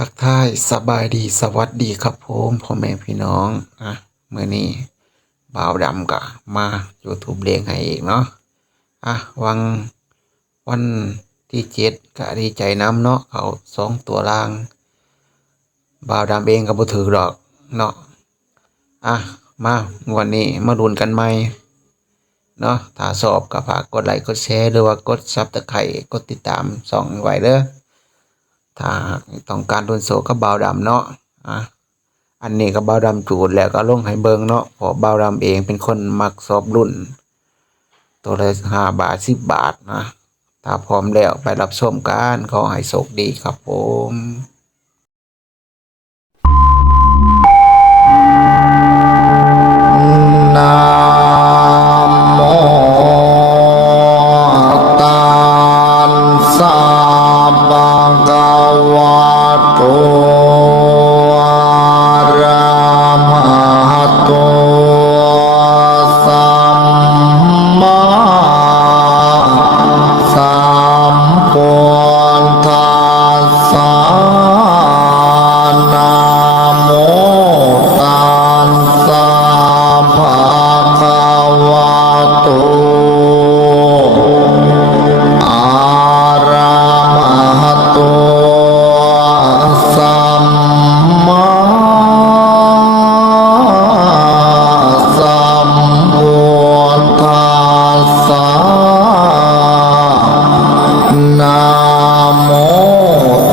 ทักทายสบายดีสวัสดีครับผมพ่อแม่พี่น้องมื้อนี้บ่าวดำก็มา YouTube เลี้ยงให้อีกเนาะวังวันที่7ก็ดีใจน้ำเนาะเขา2 ตัวล่างบ่าวดำเองก็บ่ถือดอกเนาะมางวดนี้มาลุ้นกันใหม่เนาะถ้าชอบก็ฝากกดไลค์กดแชร์หรือว่ากด Subscribe กดติดตามช่องไว้เด้อถ้าต้องการทุนโสกับบ่าวดำเนาะอันนี้ก็บ่าวดำจูดแล้วก็ลงให้เบิ่งเนาะเพราะบ่าวดำเองเป็นคนมักสอบรุ่นตัวละ5 บาท10 บาทนะถ้าพร้อมแล้วไปรับชมกันขอให้โชคดีครับผมนะโมตัสสะภะคะวะโตอะระหะโตสัมมาสัมพุทธัสสะนะโมตัสสะภะคะวะโตอะระหะโตสัมมาสัมพุทธัสสะนะโม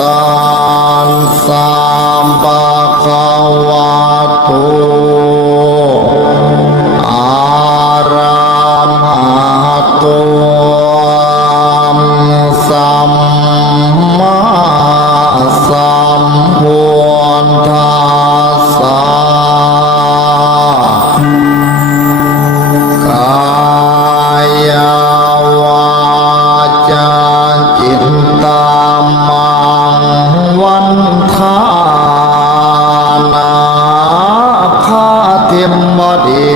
ตัสสะภะคะวะโตอะระหะโตสัมมาสัมพุทธัสสะกายวาจาจิตตัมังวันทานาคาเทียมบดี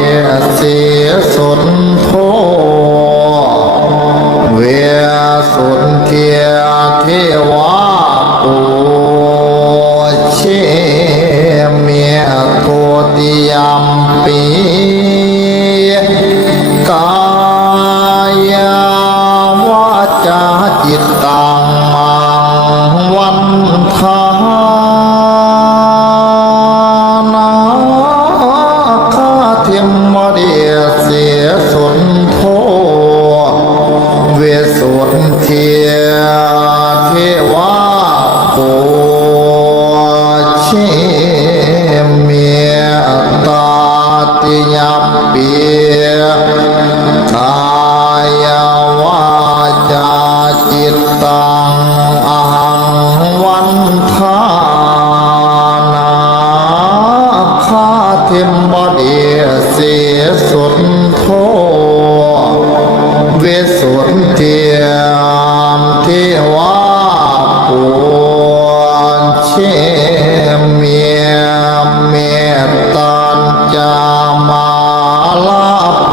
เสียสุนโทเวสุนเทียเทวาปูเชเมียโทติยมปีกายวาจาจิตตังมังวันทานาคาเทียมมเดียเสียสุนโทเวสุนเทียเทวาปูเชเมียตาติยมปีกายวาจาจิตตังอหังวันทานาคาเทมบดีเสียสุนโทเวสุนเทียมเทวาปูเชเมียเมตตัญจามาลาโพ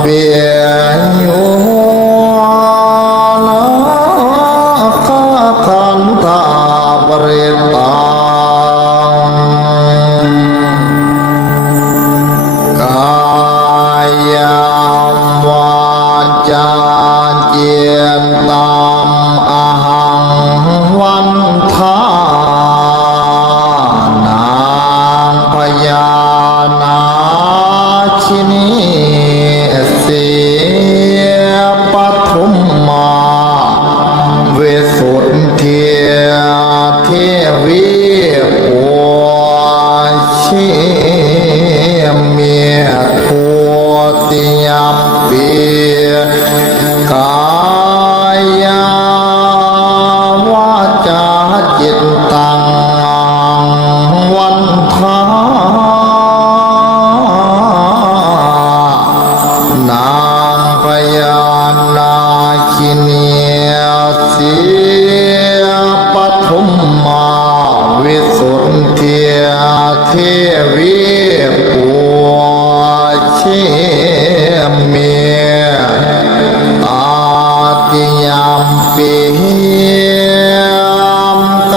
เบียยุนาคาคันธาปริตังกายวาจาเจียนตามอาหังวันทานางพญานาชินีเสียปฐุมมาเวสุนเทียเทวีปัวเชเมียทัวติยมปีกาวาจาจิตตังวันทานางพญานาคินีเสียปฐุมมาวิสุทธิเทวีปัวเชเมียตาติยมปีก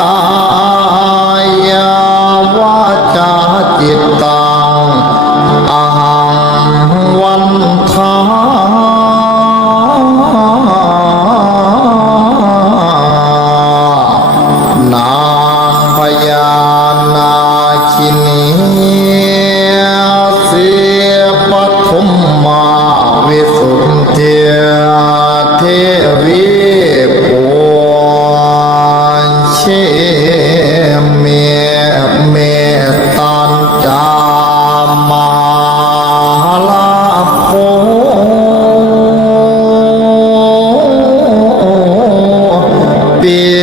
เปีย